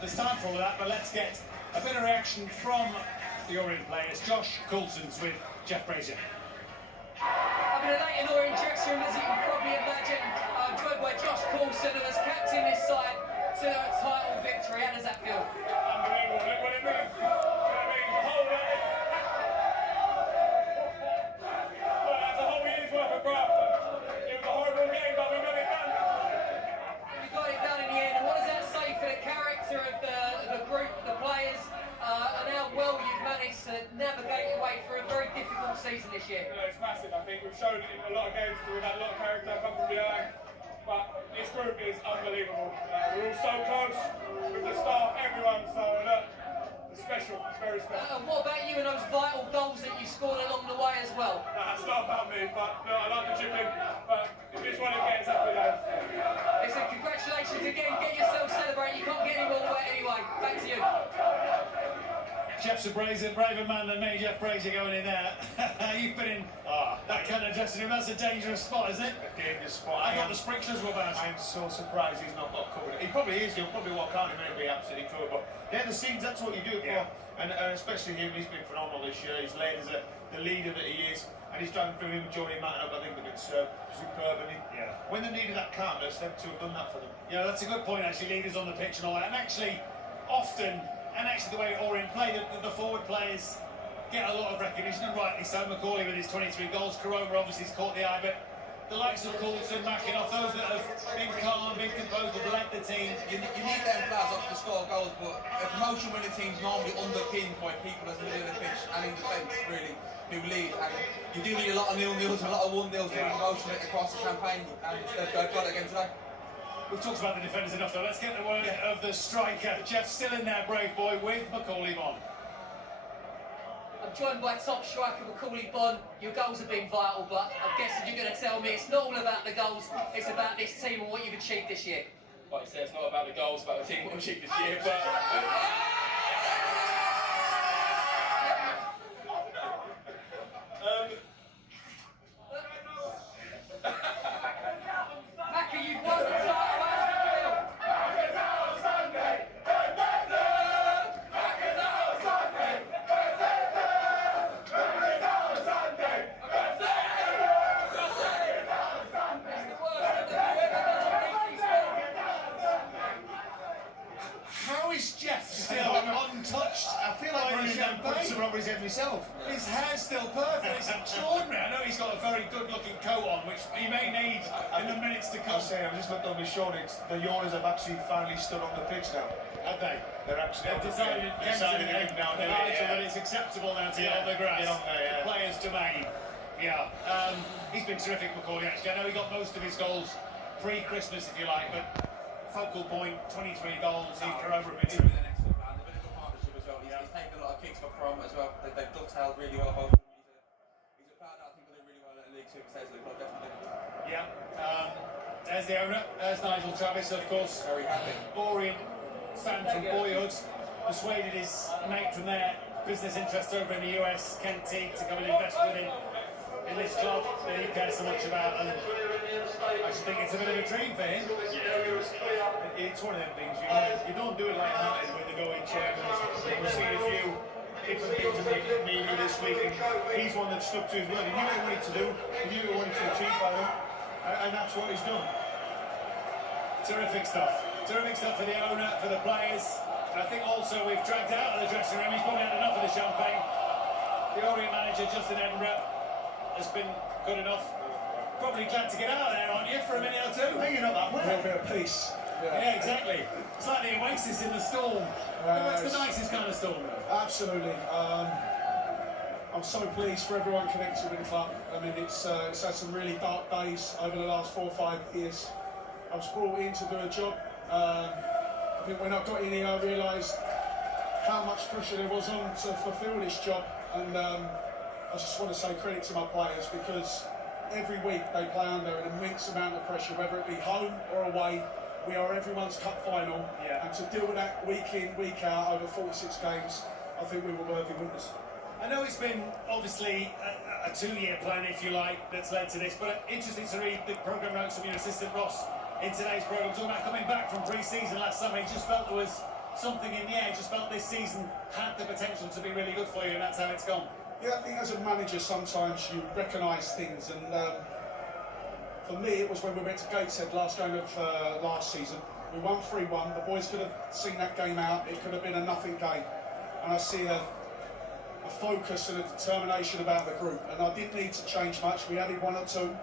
there's time for all of that, but let's get a bit of reaction from the Orient players. Josh Coulson's with Jeff Brazier. Having a late and Orient dressing room, as you can probably imagine. I'm joined by Josh Coulson, who has captained this side to a title victory. How does that feel? Unbelievable. Look what it means. That's a whole year's worth of graft. It was a horrible game, but we got it done. We got it done in the end. And what does that say for the character of the group, the players, and how well you've managed to navigate your way through a very difficult season this year? You know, it's massive. I think we've shown it in a lot of games. We've had a lot of character come from behind. But this group is unbelievable. We're all so close with the staff, everyone. So look, it's special. It's very special. What about you and those vital goals that you scored along the way as well? It's not about me, but look, I like the chipping. But if this one it gets happy days. Listen, congratulations again. Get yourself celebrating. You can't get any more wet anyway. Back to you. Jeff's a braver man than me, Jeff Brazier, going in there. You've been in that kind of dressing room. That's a dangerous spot, isn't it? A dangerous spot. I thought the sprinklers were bad. I'm so surprised he's not got covered. He probably is. He'll probably walk out in a minute and be absolutely covered. But they're the scenes. That's what you do it for. And especially him. He's been phenomenal this year. He's laid as the leader that he is. And he's driving through him and Jordy Martin up. I think they've been superb. And when they needed that calmness, them two have done that for them. Yeah, that's a good point, actually. Leaders on the pitch and all that. And actually, often, and actually the way Orient play, the forward players get a lot of recognition, and rightly so. McCauley with his 23 goals. Koroma obviously has caught the eye, but the likes of Coulson, McInnes, those that have been calm, been composed, have led the team. You need them players off to score goals, but a promotion-winning team's normally underpinned by people as middle of the pitch and in defence, really, who lead. And you do need a lot of 0-0s and a lot of 1-0s to promotion across the campaign, and they've got it again today. We've talked about the defenders enough, though. Let's get the word of the striker. Jeff's still in there, brave boy, with Macauley Bonne. I'm joined by top striker Macauley Bonne. Your goals have been vital, but I'm guessing you're going to tell me it's not all about the goals, it's about this team and what you've achieved this year. Like you said, it's not about the goals, it's about the team what we achieved this year. But Macca, you've won the title. How is Jeff still untouched? I feel like running down punch the robbery's head myself. His hair's still perfect. It's extraordinary. I know he's got a very good-looking coat on, which he may need in the minutes to come. I say, I've just looked over my shoulder. The Yorkers have actually finally stood on the pitch now. Have they? They're actually They've decided that it's acceptable now to get on the grass. Get on there, The players' domain. Yeah. He's been terrific, Macauley, actually. I know he got most of his goals pre-Christmas, if you like, but focal point, 23 goals. He's Koroma a bit. He's been an excellent man. They've been a good partnership as well. He's taken a lot of kicks for Crom as well. They've dovetailed really well, both of them. He's a player that I think will do really well at League Super Stage of the club, definitely. Yeah. There's the owner. There's Nigel Travis, of course. Very happy. Orient fan from boyhood. Persuaded his mate from their business interests over in the US, Kent Teague, to come and invest with him in this club that he cares so much about. And I just think it's a bit of a dream for him. It's one of them things, you don't do it like that with the going chairman. We've seen a few different things in the media this week, and he's one that stuck to his word. He knew what he wanted to do, he knew what he wanted to achieve by them, and that's what he's done. Terrific stuff. Terrific stuff for the owner, for the players. And I think also we've dragged out of the dressing room. He's probably had enough of the champagne. The Orient manager, Justin Edinburgh, has been good enough. Probably glad to get out of there, aren't you, for a minute or two? Maybe not that way. A little bit of peace. Yeah, exactly. It's like the oasis in the storm. What's the nicest kind of storm? Absolutely. I'm so pleased for everyone connected with the club. I mean, it's had some really dark days over the last 4 or 5 years. I was brought in to do a job. I think when I got in here, I realised how much pressure there was on to fulfil this job. And I just want to say credit to my players, because every week they play under an immense amount of pressure, whether it be home or away. We are everyone's cup final, and to deal with that week in, week out over 46 games, I think we were worthy winners. I know it's been obviously a 2-year plan, if you like, that's led to this, but interesting to read the programme notes from your assistant Ross in today's programme, talking about coming back from pre-season last summer. He just felt there was something in the air, just felt this season had the potential to be really good for you, and that's how it's gone? Yeah, I think as a manager sometimes you recognise things, and for me it was when we went to Gateshead last game of last season. We won 3-1, the boys could have seen that game out, it could have been a nothing game. And I see a focus and a determination about the group, and I didn't need to change much. We added 1 or 2,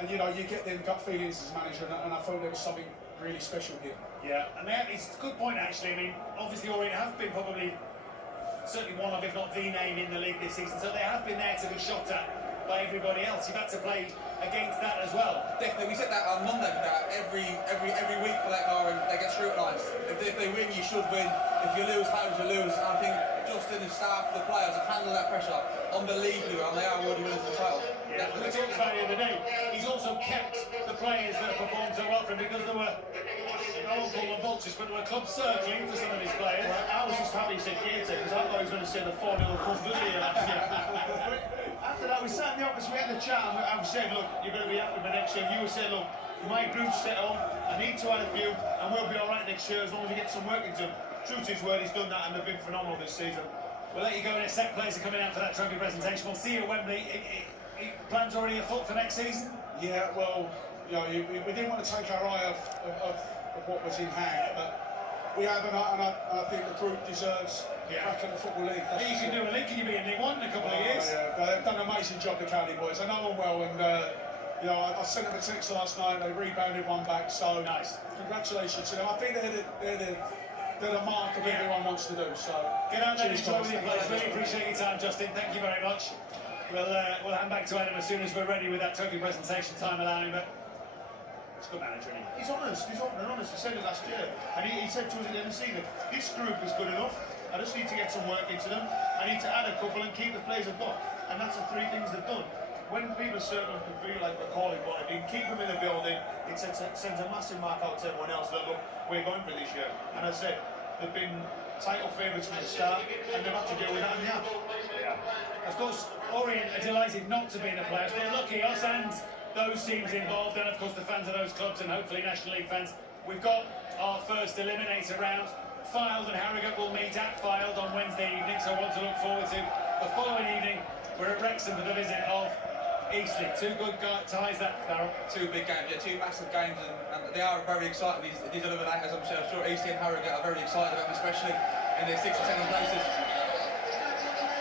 and you know, you get them gut feelings as manager, and I felt there was something really special here. Yeah, and it's a good point actually. I mean, obviously Orient have been probably certainly one of, if not the name in the league this season, so they have been there to be shot at by everybody else. You've had to play against that as well. Definitely, we said that on Monday. That every week for that car, and they get scrutinised. If they win, you should win. If you lose, how did you lose? And I think Justin, the staff, the players have handled that pressure unbelievably well. They are already winning the title. Yeah, we talked about it the other day. He's also kept the players that have performed so well for him, because there were, I won't call them vultures, but there were clubs circling for some of his players. I was just happy he said Gator, because I thought he was going to say the 4-0 Cup Villa last year. After that, we sat in the office, we had the chat, and I said, look, you're going to be happy with next year. You were saying, look, my group's settled, I need to add a few, and we'll be all right next year as long as we get some work into him. True to his word, he's done that, and they've been phenomenal this season. We'll let you go in a sec. Players are coming out for that trophy presentation. We'll see you at Wembley. Plans already afoot for next season? Yeah, well, you know, we didn't want to take our eye off what was in hand, but we have, and I think the group deserves back in the Football League. Hey, you can do a league. Can you be in League One in a couple of years? Yeah, they've done an amazing job, the County boys. I know them well, and you know, I sent them a text last night. They rebounded 1 back, so nice. Congratulations to them. I think they're the mark of everyone wants to do. So get out there and enjoy with your players. Really appreciate your time, Justin. Thank you very much. We'll hand back to Adam as soon as we're ready with that trophy presentation, time allowing. But it's a good manager, isn't he? He's honest, he's open and honest. He said it last year, and he said to us at the end of the season, this group is good enough. I just need to get some work into them. I need to add a couple and keep the players I've got. And that's the 3 things they've done. When people certainly feel like we're calling what I mean, keep them in the building, it sends a massive mark out to everyone else that, look, we're going for this year. And as I said, they've been title favourites from the start, and they've had to deal with that in the end. Yeah. Of course, Orient are delighted not to be in the playoffs. They're lucky, us and those teams involved, and of course the fans of those clubs, and hopefully National League fans. We've got our first eliminator round. Fylde and Harrogate will meet at Fylde on Wednesday evening, so one to look forward to. The following evening, we're at Wrexham for the visit of Eastleigh. 2 good ties, that, Darryl. 2 big games, yeah, 2 massive games, and they are very exciting. These eliminators, I'm sure Eastleigh and Harrogate are very excited about them, especially in their 6th and 7th places.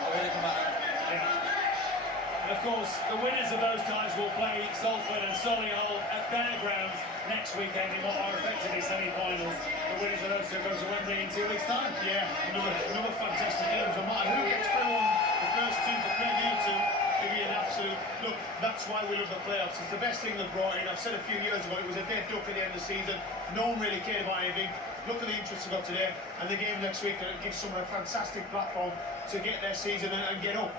I'll really come out. And of course, the winners of those ties will play Salford and Solihull at their grounds next weekend in what are effectively semi-finals. The winners of those 2 go to Wembley in 2 weeks' time. Yeah, another fantastic game. No matter who gets through on the first team to preview to, it'll be an absolute... Look, that's why we love the playoffs. It's the best thing they've brought in. I've said a few years ago, it was a dead duck at the end of the season. No one really cared about anything. Look at the interest they've got today. And the game next week, it gives someone a fantastic platform to get their season and get up.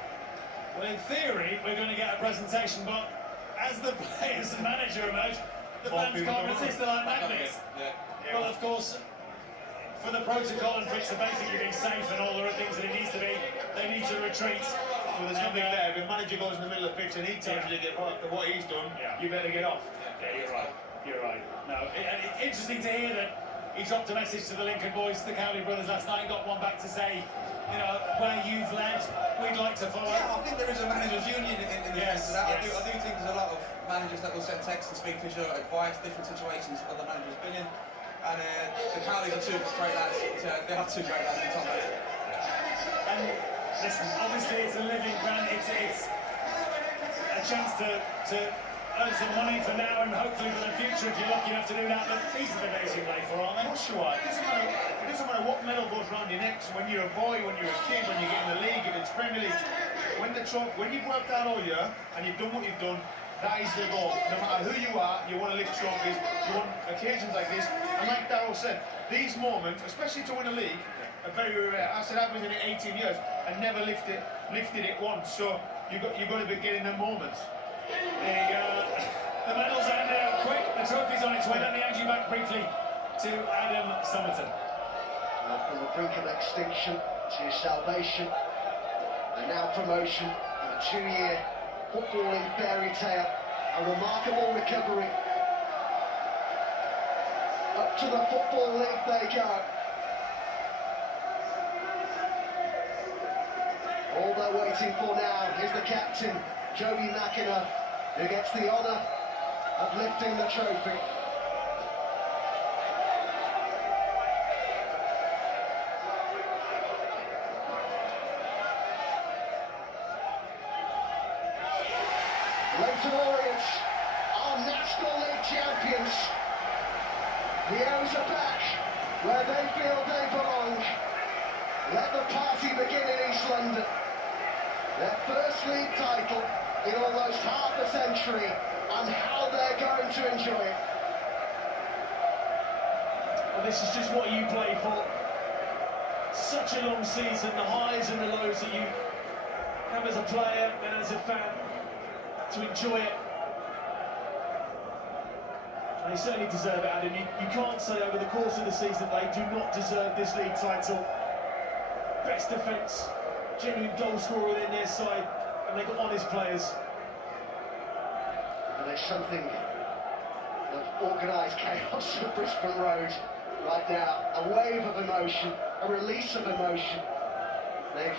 Well, in theory, we're going to get a presentation, but as the players and manager emerge, the fans can't resist. They're like magnets. Well, of course, for the protocol and for it to basically be safe and all the things that it needs to be, they need to retreat. Well, there's nothing there. If a manager goes in the middle of the pitch and he tells you to get what he's done, you better get off. Yeah, you're right. You're right. No, and it's interesting to hear that he dropped a message to the Lincoln boys, the Cowley brothers last night, and got one back to say, you know, where you've led, we'd like to follow. Yeah, I think there is a managers' union in the sense of that. I do think there's a lot of managers that will send texts and speak to each other, advice, different situations other managers have been in. And the Cowleys are 2 great lads. They have 2 great lads in top lads. And listen, obviously it's a living brand. It's a chance to earn some money for now and hopefully for the future if you're lucky enough to do that. But these are the days you play for, aren't they? Of course you are. It doesn't matter what medal goes around your neck. So when you're a boy, when you're a kid, when you get in the league, if it's Premier League, when you've worked out all year and you've done what you've done, that is the goal. No matter who you are, you want to lift trophies. You want occasions like this. And like Darryl said, these moments, especially to win a league, are very rare. I said I've been in it 18 years and never lifted it once. So you've got to be getting them moments. There you go. The medals are handed out quick. The trophy's on its way. Let me hand you back briefly to Adam Somerton. From the brink of extinction to salvation, and now promotion, and a 2-year footballing fairy tale, a remarkable recovery. Up to the Football League they go. All they're waiting for now is the captain, Joby McAnuff, who gets the honour of lifting the trophy. Leyton Orient are National League champions. The O's are back where they feel they belong. Let the party begin in East London. Their first league title in almost half a century, and how they're going to enjoy it. Well, this is just what you play for. Such a long season, the highs and the lows that you have as a player and as a fan, to enjoy it. And they certainly deserve it, Adam. You can't say over the course of the season they do not deserve this league title. Best defence, genuine goal scorer in their side, and they've got honest players. And there's something of organised chaos at Brisbane Road right now. A wave of emotion, a release of emotion. They've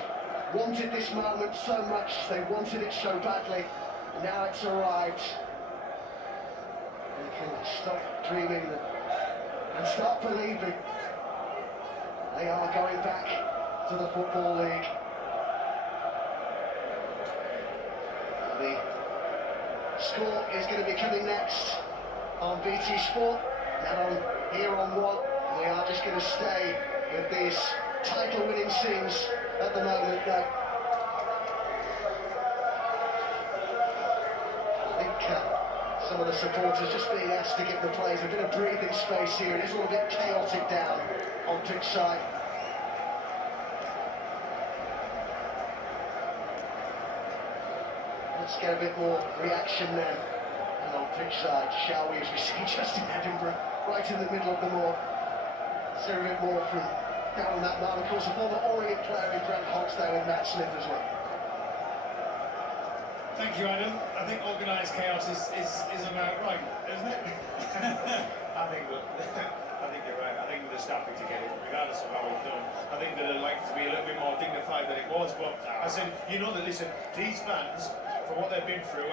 wanted this moment so much, they wanted it so badly, and now it's arrived. They can stop dreaming and start believing. They are going back to the Football League. The score is going to be coming next on BT Sport, and here on One. We are just going to stay with these title-winning scenes at the moment now. I think some of the supporters just being asked to give the players a bit of breathing space here. It is all a bit chaotic down on pitch side. Let's get a bit more reaction then. And on pitch side, shall we, as we see Justin Edinburgh right in the middle of them all. Let's hear a bit more from down on that man. Of course, a former Orient player in Grant Hox there with Matt Smith as well. Thank you, Adam. I think organised chaos is about right, isn't it? I think you're right. I think they're just happy to get it, regardless of how it's done. I think that they'd like to be a little bit more dignified than it was. But I said, you know that, listen, these fans, for what they've been through,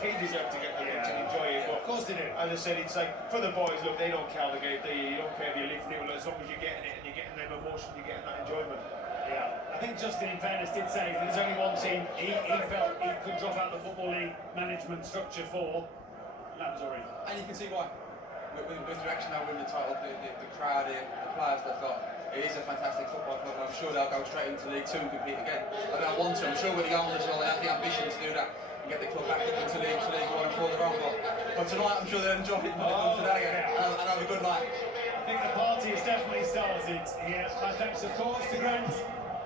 they deserve to get the pitch and enjoy it. But Of course they do. as I said, it's like, for the boys, look, they don't care the game, you don't care if you live nil, as long as you're getting it and you're getting them emotion, you're getting that enjoyment. Yeah, I think Justin, in fairness, did say that there's only one team he felt he could drop out the Football League management structure for, and that was Orient. And you can see why. With the reaction now winning the title, the crowd here, the players they've got, it is a fantastic football club, and I'm sure they'll go straight into League Two and compete again. I don't want to, I'm sure when they go on as well, they have the ambition to do that and get the club back up into League One and further on. But tonight, I'm sure they'll enjoy it when they come today again, and have a good night. I think the party has definitely started here. My thanks, of course, to Grant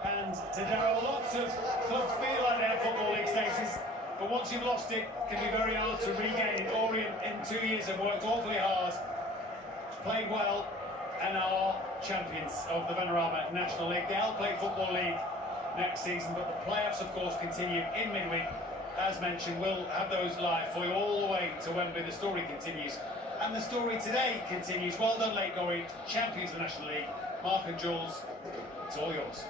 and to Darryl. Lots of clubs feel like they have Football League status, but once you've lost it, it can be very hard to regain it. Orient, in 2 years, have worked awfully hard, played well, and are champions of the Vanarama National League. They'll play Football League next season, but the playoffs, of course, continue in midweek. As mentioned, we'll have those live for you all the way to Wembley. The story continues. And the story today continues. Well done, Leyton Orient, champions of the National League. Mark and Jules, it's all yours.